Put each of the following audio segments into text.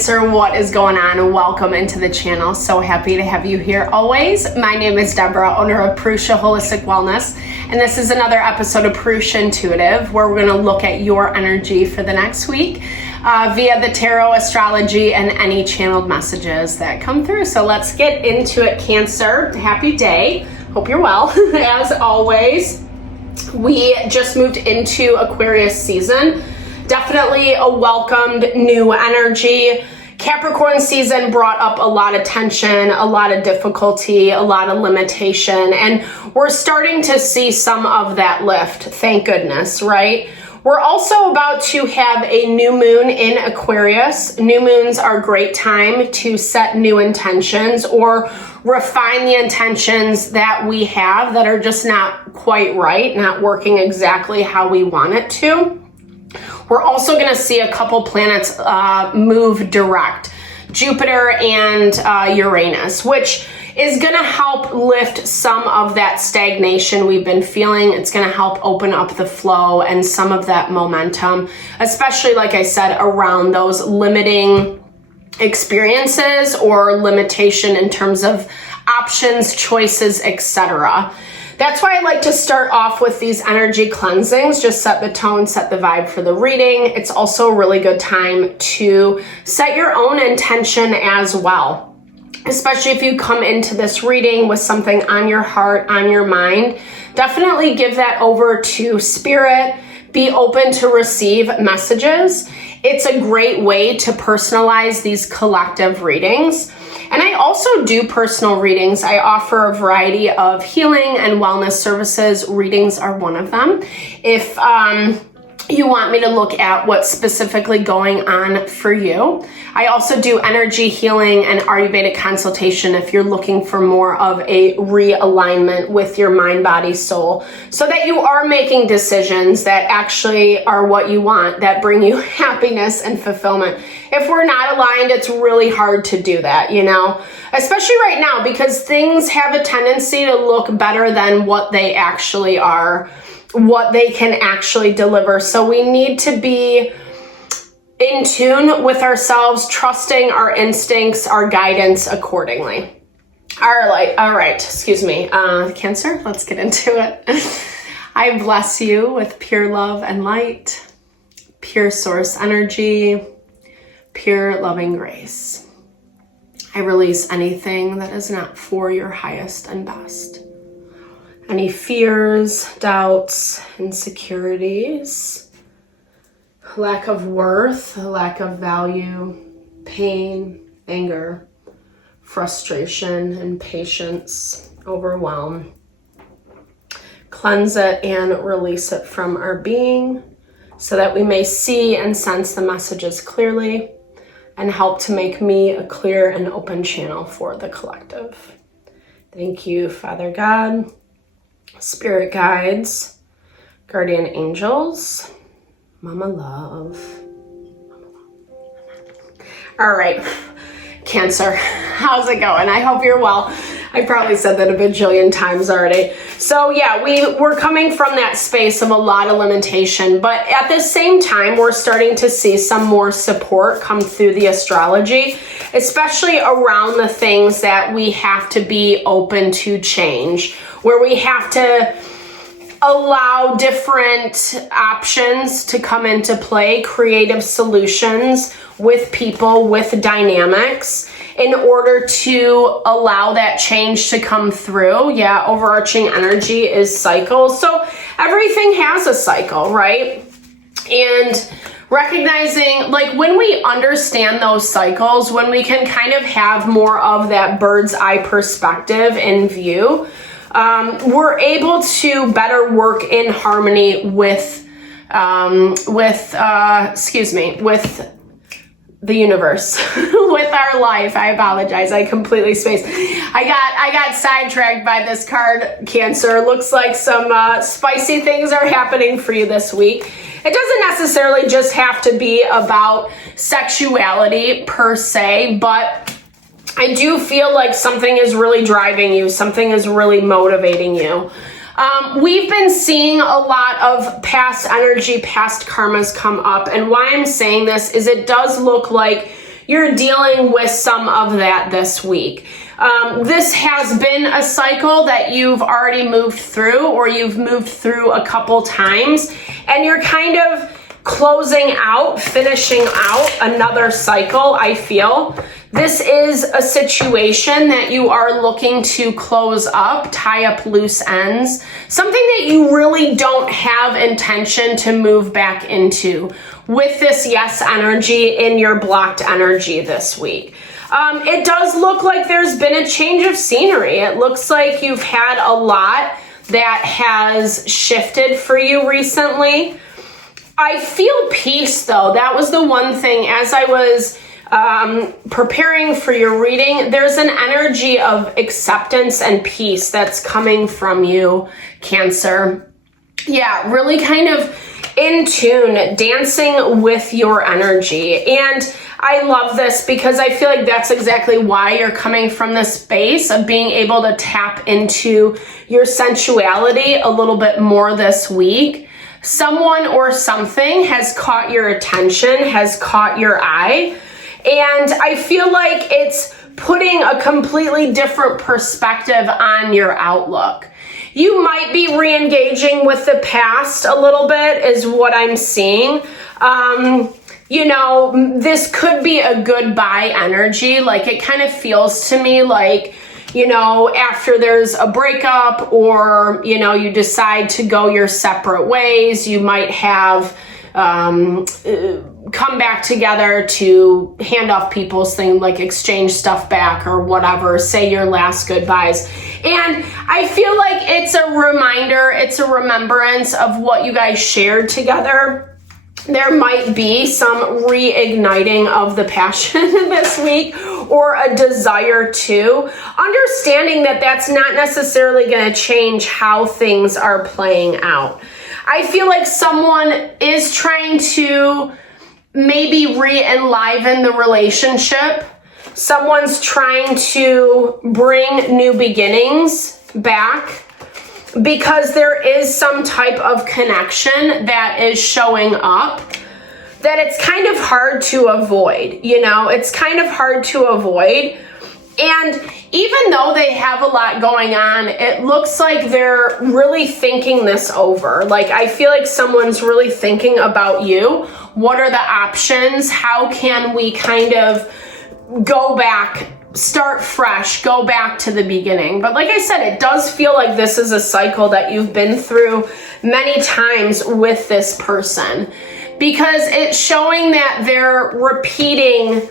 Cancer, what is going on? Welcome into the channel. So happy to have you here always. My name is Deborah, owner of Purusha Holistic Wellness, and this is another episode of Purusha Intuitive, where we're going to look at your energy for the next week via the tarot, astrology, and any channeled messages that come through. So let's get into it, Cancer. Happy day. Hope you're well. As always, we just moved into Aquarius season. Definitely a welcomed new energy. Capricorn season brought up a lot of tension, a lot of difficulty, a lot of limitation, and we're starting to see some of that lift, thank goodness, right? We're also about to have a new moon in Aquarius. New moons are a great time to set new intentions or refine the intentions that we have that are just not quite right, not working exactly how we want it to. We're also going to see a couple planets move direct, Jupiter and Uranus, which is going to help lift some of that stagnation we've been feeling. It's going to help open up the flow and some of that momentum, especially, like I said, around those limiting experiences or limitation in terms of options, choices, etc. That's why I like to start off with these energy cleansings, just set the tone, set the vibe for the reading. It's also a really good time to set your own intention as well, especially if you come into this reading with something on your heart, on your mind. Definitely give that over to Spirit. Be open to receive messages. It's a great way to personalize these collective readings. And I also do personal readings. I offer a variety of healing and wellness services. Readings are one of them. If you want me to look at what's specifically going on for you. I also do energy healing and Ayurvedic consultation if you're looking for more of a realignment with your mind, body, soul, so that you are making decisions that actually are what you want, that bring you happiness and fulfillment. If we're not aligned, it's really hard to do that, you know, especially right now, because things have a tendency to look better than what they actually are, what they can actually deliver. So we need to be in tune with ourselves, trusting our instincts, our guidance accordingly. All right, excuse me. Cancer, let's get into it. I bless you with pure love and light, pure source energy, pure loving grace. I release anything that is not for your highest and best. Any fears, doubts, insecurities, lack of worth, lack of value, pain, anger, frustration, impatience, overwhelm. Cleanse it and release it from our being so that we may see and sense the messages clearly and help to make me a clear and open channel for the collective. Thank you, Father God, Spirit guides, guardian angels, Mama Love. All right, Cancer, how's it going? I hope you're well. I probably said that a bajillion times already. So yeah, we're coming from that space of a lot of limitation, but at the same time, we're starting to see some more support come through the astrology, especially around the things that we have to be open to change, where we have to allow different options to come into play, creative solutions with people, with dynamics, in order to allow that change to come through. Yeah, overarching energy is cycles. So everything has a cycle, right? And recognizing, like, when we understand those cycles, when we can kind of have more of that bird's eye perspective in view, we're able to better work in harmony with the universe, with our life. I apologize. I completely spaced. I got sidetracked by this card, Cancer. Looks like some spicy things are happening for you this week. It doesn't necessarily just have to be about sexuality per se, but I do feel like something is really driving you. Something is really motivating you. We've been seeing a lot of past energy, past karmas come up. And why I'm saying this is it does look like you're dealing with some of that this week. This has been a cycle that you've already moved through, or you've moved through a couple times, and you're kind of closing out, finishing out another cycle, I feel. This is a situation that you are looking to close up, tie up loose ends, something that you really don't have intention to move back into with this yes energy in your blocked energy this week. It does look like there's been a change of scenery. It looks like you've had a lot that has shifted for you recently. I feel peace, though. That was the one thing as I was preparing for your reading. There's an energy of acceptance and peace that's coming from you, Cancer. Yeah, really kind of in tune, dancing with your energy. And I love this because I feel like that's exactly why you're coming from this space of being able to tap into your sensuality a little bit more this week. Someone or something has caught your attention, has caught your eye, and I feel like it's putting a completely different perspective on your outlook. You might be re-engaging with the past a little bit is what I'm seeing. You know, this could be a goodbye energy. Like, it kind of feels to me like, you know, after there's a breakup, or, you know, you decide to go your separate ways, you might have come back together to hand off people's things, like exchange stuff back or whatever, say your last goodbyes. And I feel like it's a reminder, it's a remembrance of what you guys shared together. There might be some reigniting of the passion this week, or a desire to, understanding that that's not necessarily going to change how things are playing out. I feel like someone is trying to maybe re-enliven the relationship. Someone's trying to bring new beginnings back, because there is some type of connection that is showing up that it's kind of hard to avoid. You know, it's kind of hard to avoid. And even though they have a lot going on, it looks like they're really thinking this over. Like, I feel like someone's really thinking about you. What are the options? How can we kind of go back, start fresh, go back to the beginning? But like I said, it does feel like this is a cycle that you've been through many times with this person, because it's showing that they're repeating,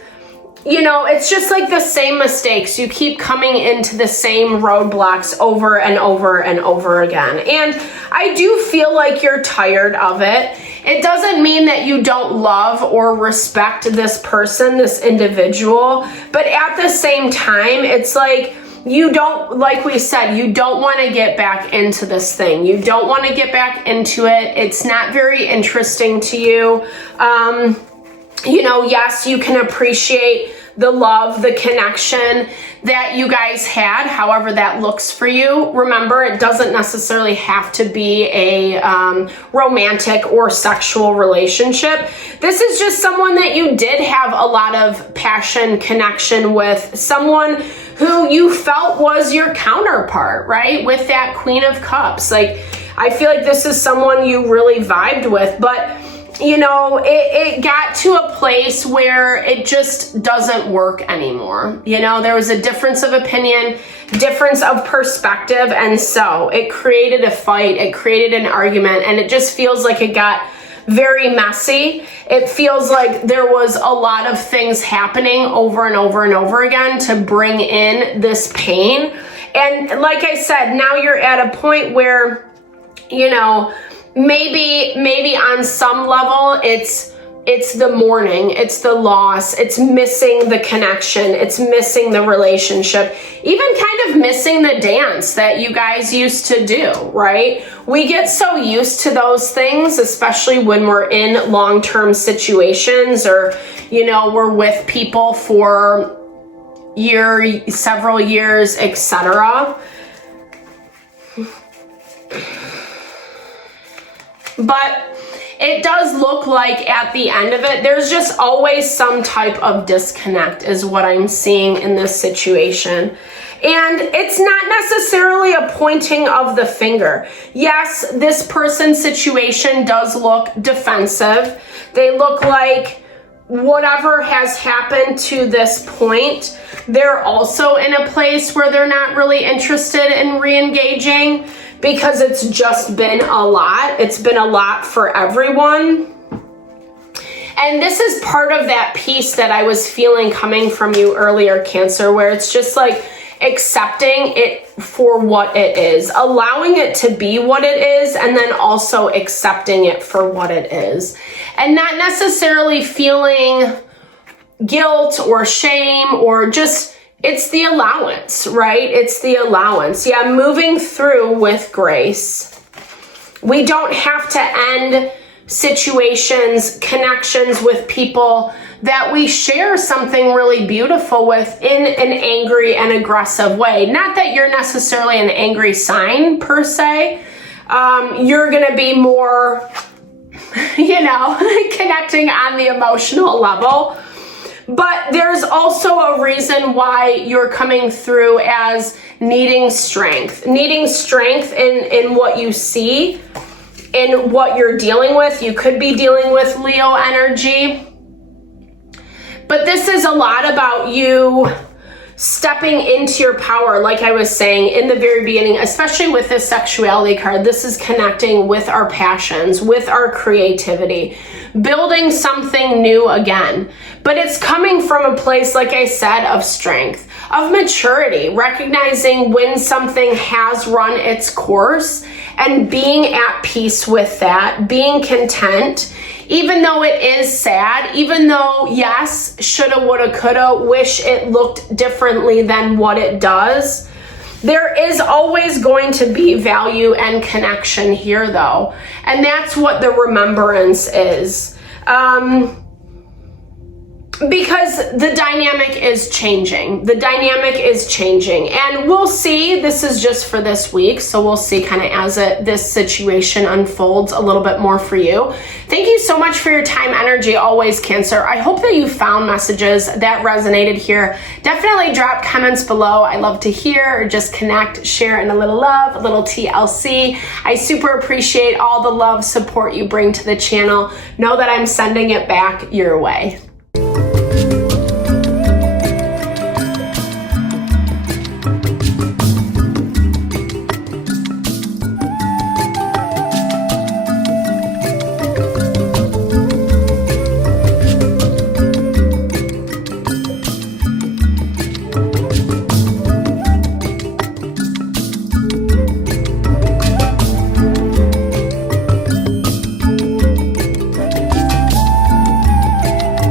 you know, it's just like the same mistakes. You keep coming into the same roadblocks over and over and over again. And I do feel like you're tired of it. It doesn't mean that you don't love or respect this person, this individual, but at the same time, it's like you don't, like we said, you don't want to get back into this thing. You don't want to get back into it. It's not very interesting to you. You know, yes, you can appreciate the love, the connection that you guys had, however that looks for you. Remember, it doesn't necessarily have to be a romantic or sexual relationship. This is just someone that you did have a lot of passion, connection with, someone who you felt was your counterpart, right? With that Queen of Cups. Like, I feel like this is someone you really vibed with, but you know, it got to a place where it just doesn't work anymore. You know, there was a difference of opinion, difference of perspective, and so it created a fight, it created an argument, and it just feels like it got very messy. It feels like there was a lot of things happening over and over and over again to bring in this pain. And like I said, now you're at a point where, you know, maybe on some level it's the mourning, it's the loss, it's missing the connection, it's missing the relationship, even kind of missing the dance that you guys used to do, right? We get so used to those things, especially when we're in long-term situations, or, you know, we're with people for several years, etc. But it does look like at the end of it, there's just always some type of disconnect is what I'm seeing in this situation. And it's not necessarily a pointing of the finger. Yes, this person's situation does look defensive. They look like whatever has happened to this point, they're also in a place where they're not really interested in re-engaging because it's just been a lot. It's been a lot for everyone. And this is part of that piece that I was feeling coming from you earlier, Cancer, where it's just like accepting it for what it is, allowing it to be what it is, and then also accepting it for what it is. And not necessarily feeling guilt or shame or just, it's the allowance, right? It's the allowance. Yeah, moving through with grace. We don't have to end situations, connections with people that we share something really beautiful with in an angry and aggressive way. Not that you're necessarily an angry sign per se. You're going to be more, connecting on the emotional level. But there's also a reason why you're coming through as needing strength in what you see, in what you're dealing with. You could be dealing with Leo energy. But this is a lot about you stepping into your power, like I was saying in the very beginning, especially with this sexuality card. This is connecting with our passions, with our creativity, building something new again. But it's coming from a place, like I said, of strength, of maturity, recognizing when something has run its course and being at peace with that, being content. Even though it is sad, even though, yes, shoulda, woulda, coulda, wish it looked differently than what it does, there is always going to be value and connection here, though. And that's what the remembrance is. Because the dynamic is changing. The dynamic is changing. And we'll see, this is just for this week, so we'll see kind of as this situation unfolds a little bit more for you. Thank you so much for your time, energy, always, Cancer. I hope that you found messages that resonated here. Definitely drop comments below. I love to hear or just connect, share in a little love, a little TLC. I super appreciate all the love, support you bring to the channel. Know that I'm sending it back your way.